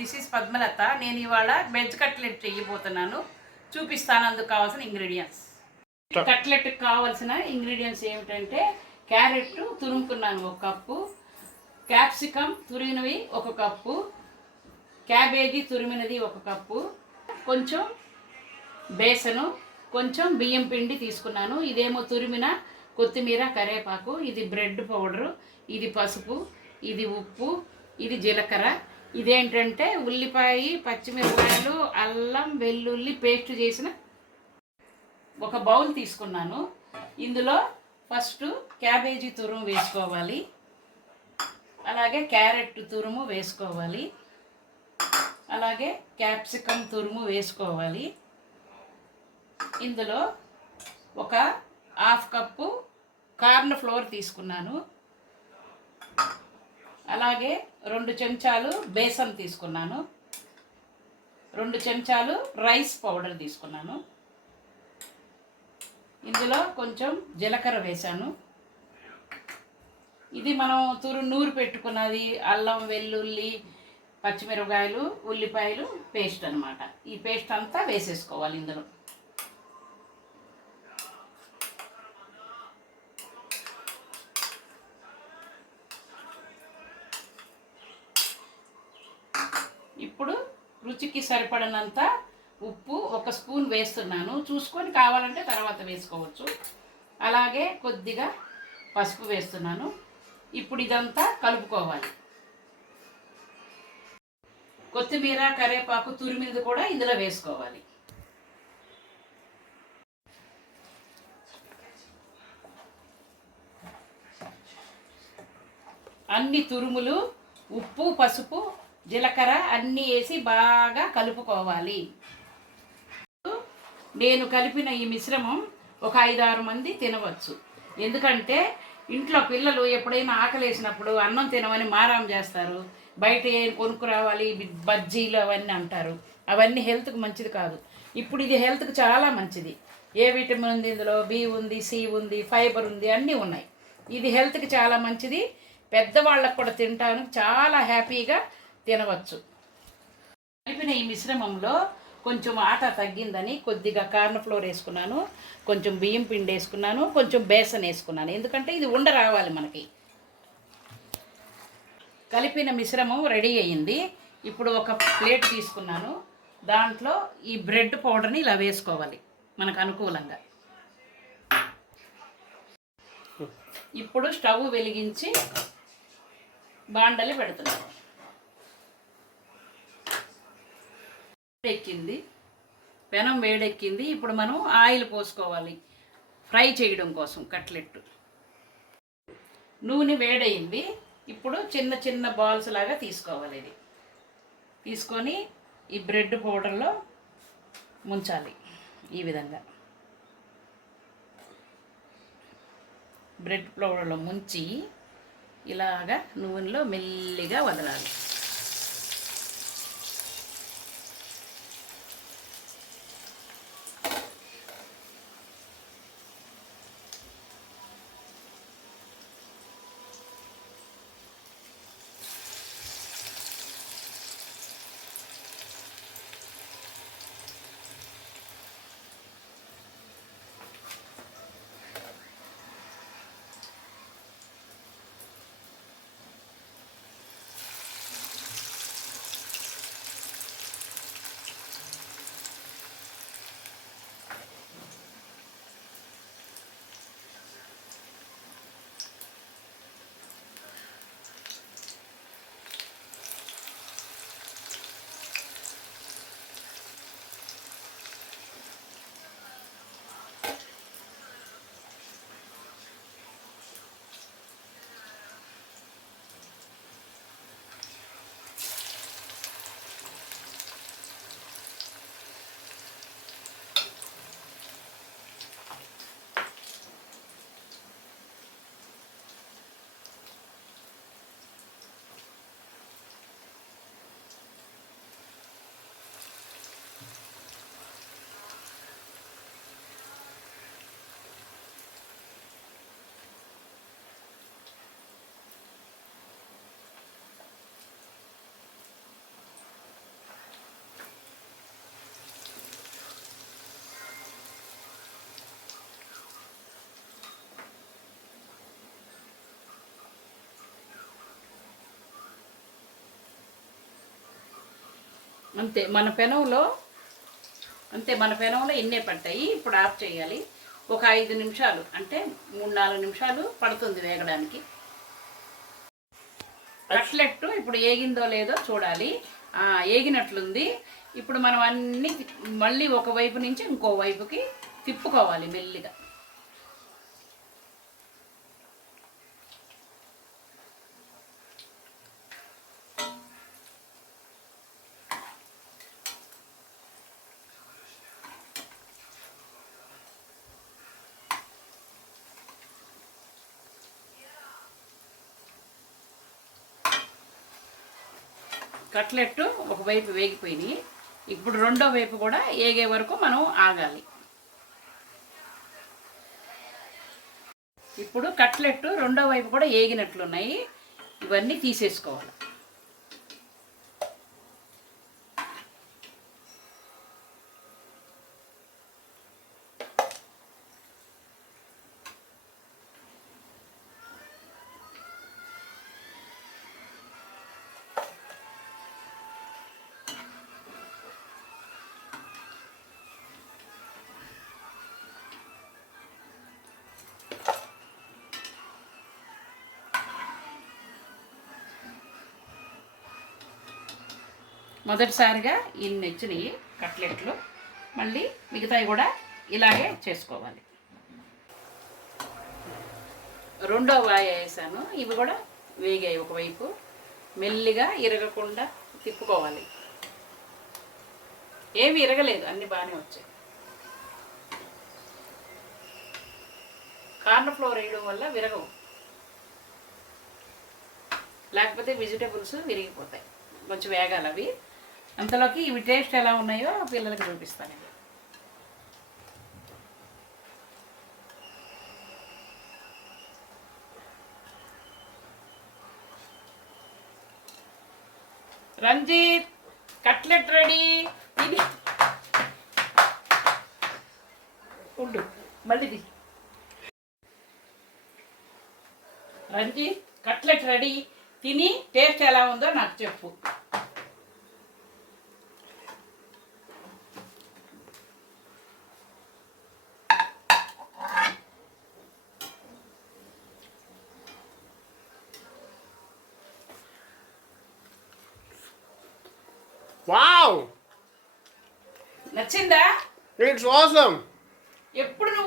This is Padmalatha. నేను ఇవాళ veg cutlet చేయబోతున్నాను. చూపిస్తాను అందుకు కావాల్సిన ఇంగ్రీడియంట్స్. కట్లెట్కి కావాల్సిన ఇంగ్రీడియంట్స్ ఏమిటంటే క్యారెట్ తురుముకున్నాను 1 కప్పు, క్యాప్సికమ్ తురిమినవి 1 కప్పు, క్యాబేజీ తురిమినది 1 కప్పు, కొంచెం బేసను, కొంచెం బియ్యం పిండి తీసుకున్నాను. ఇదేమో తురిమిన కొత్తిమీర, కరివేపాకు, ఇది బ్రెడ్ పౌడరు, ఇది పసుపు, ఇది ఉప్పు, ఇది జీలకర్ర, ఇదేంటంటే ఉల్లిపాయ, పచ్చిమిరపకాయలు, అల్లం వెల్లుల్లి పేస్ట్ చేసిన ఒక బౌల్ తీసుకున్నాను. ఇందులో ఫస్ట్ క్యాబేజీ తురుము వేసుకోవాలి, అలాగే క్యారెట్ తురుము వేసుకోవాలి, అలాగే క్యాప్సికమ్ తురుము వేసుకోవాలి. ఇందులో ఒక 1/2 కప్పు కార్న్ ఫ్లోర్ తీసుకున్నాను, అలాగే 2 చెంచాలు బేసన్ తీసుకున్నాను, 2 చెంచాలు రైస్ పౌడర్ తీసుకున్నాను. ఇందులో కొంచెం జీలకర్ర వేశాను. ఇది మనం నూరు పెట్టుకున్నది అల్లం వెల్లుల్లి పచ్చిమిరపకాయలు ఉల్లిపాయలు పేస్ట్ అన్నమాట. ఈ పేస్ట్ అంతా వేసేసుకోవాలి ఇందులో. ఇప్పుడు రుచికి సరిపడినంత ఉప్పు 1 స్పూన్ వేస్తున్నాను. చూసుకొని కావాలంటే తర్వాత వేసుకోవచ్చు. అలాగే కొద్దిగా పసుపు వేస్తున్నాను. ఇప్పుడు ఇదంతా కలుపుకోవాలి. కొత్తిమీర కరివేపాకు తురిమినది కూడా ఇందులో వేసుకోవాలి. అన్ని తురుములు, ఉప్పు, పసుపు, జీలకర్ర అన్నీ వేసి బాగా కలుపుకోవాలి. నేను కలిపిన ఈ మిశ్రమం ఒక 5-6 మంది తినవచ్చు. ఎందుకంటే ఇంట్లో పిల్లలు ఎప్పుడైనా ఆకలేసినప్పుడు అన్నం తినమని మారాం చేస్తారు. బయట ఏం కొనుక్కు రావాలి, బజ్జీలు అవన్నీ అంటారు. అవన్నీ హెల్త్కి మంచిది కాదు. ఇప్పుడు ఇది హెల్త్కి చాలా మంచిది. ఏ విటమిన్ ఉంది ఇందులో, బి ఉంది, సి ఉంది, ఫైబర్ ఉంది, అన్నీ ఉన్నాయి. ఇది హెల్త్కి చాలా మంచిది. పెద్దవాళ్ళకు కూడా తినడానికి చాలా హ్యాపీగా తినవచ్చు. కలిపిన ఈ మిశ్రమంలో కొంచెం ఆట తగ్గిందని కొద్దిగా కార్న్ ఫ్లోర్ వేసుకున్నాను, కొంచెం బియ్యం పిండి వేసుకున్నాను, కొంచెం బేసన్ వేసుకున్నాను. ఎందుకంటే ఇది ఉండ రావాలి మనకి. కలిపిన మిశ్రమం రెడీ అయ్యింది. ఇప్పుడు ఒక ప్లేట్ తీసుకున్నాను. దాంట్లో ఈ బ్రెడ్ పౌడర్ని ఇలా వేసుకోవాలి మనకు అనుకూలంగా. ఇప్పుడు స్టవ్ వెలిగించి బాండలి పెడుతున్నాను. ఎక్కింది, పెనం వేడెక్కింది. ఇప్పుడు మనం ఆయిల్ పోసుకోవాలి ఫ్రై చేయడం కోసం కట్లెట్. నూనె వేడయింది. ఇప్పుడు చిన్న చిన్న బాల్స్ లాగా తీసుకోవాలి. ఇది తీసుకొని ఈ బ్రెడ్ పౌడర్లో ముంచాలి. ఈ విధంగా బ్రెడ్ పౌడర్లో ముంచి ఇలాగా నూనెలో మెల్లిగా వదలాలి. అంతే మన పెనంలో ఎన్నే పట్టాయి. ఇప్పుడు ఆఫ్ చేయాలి. ఒక 5 నిమిషాలు అంటే 3-4 నిమిషాలు పడుతుంది వేగడానికి. కట్లెట్ ఇప్పుడు ఏగిందో లేదో చూడాలి. ఏగినట్లుంది. ఇప్పుడు మనం అన్నీ మళ్ళీ ఒకవైపు నుంచి ఇంకో వైపుకి తిప్పుకోవాలి మెల్లిగా. కట్లెట్ ఒకవైపు వేగిపోయినాయి. ఇప్పుడు రెండో వైపు కూడా ఏగే వరకు మనం ఆగాలి. ఇప్పుడు కట్లెట్ రెండో వైపు కూడా ఏగినట్లున్నాయి. ఇవన్నీ తీసేసుకోవాలి. మొదటిసారిగా ఇన్ని వచ్చినాయి కట్లెట్లు. మళ్ళీ మిగతాయి కూడా ఇలాగే చేసుకోవాలి. రెండో వాయ వేసాను. ఇవి కూడా వేగాయి. ఒకవైపు మెల్లిగా ఇరగకుండా తిప్పుకోవాలి. ఏమి ఇరగలేదు, అన్నీ బాగానే వచ్చాయి. కార్న్ ఫ్లోర్ వేయడం వల్ల విరగవు, లేకపోతే వెజిటేబుల్స్ విరిగిపోతాయి. కొంచెం వేగాలి అవి. అంతలోకి ఇవి టేస్ట్ ఎలా ఉన్నాయో పిల్లలకి చూపిస్తాను. Ranjit, cutlet ready. ఇది ఉండు, మళ్ళీ రంజిత్, కట్లెట్ రెడీ. తిని టేస్ట్ ఎలా ఉందో నాకు చెప్పు. Wow! నచ్చిందా? It's awesome! ఎప్పుడు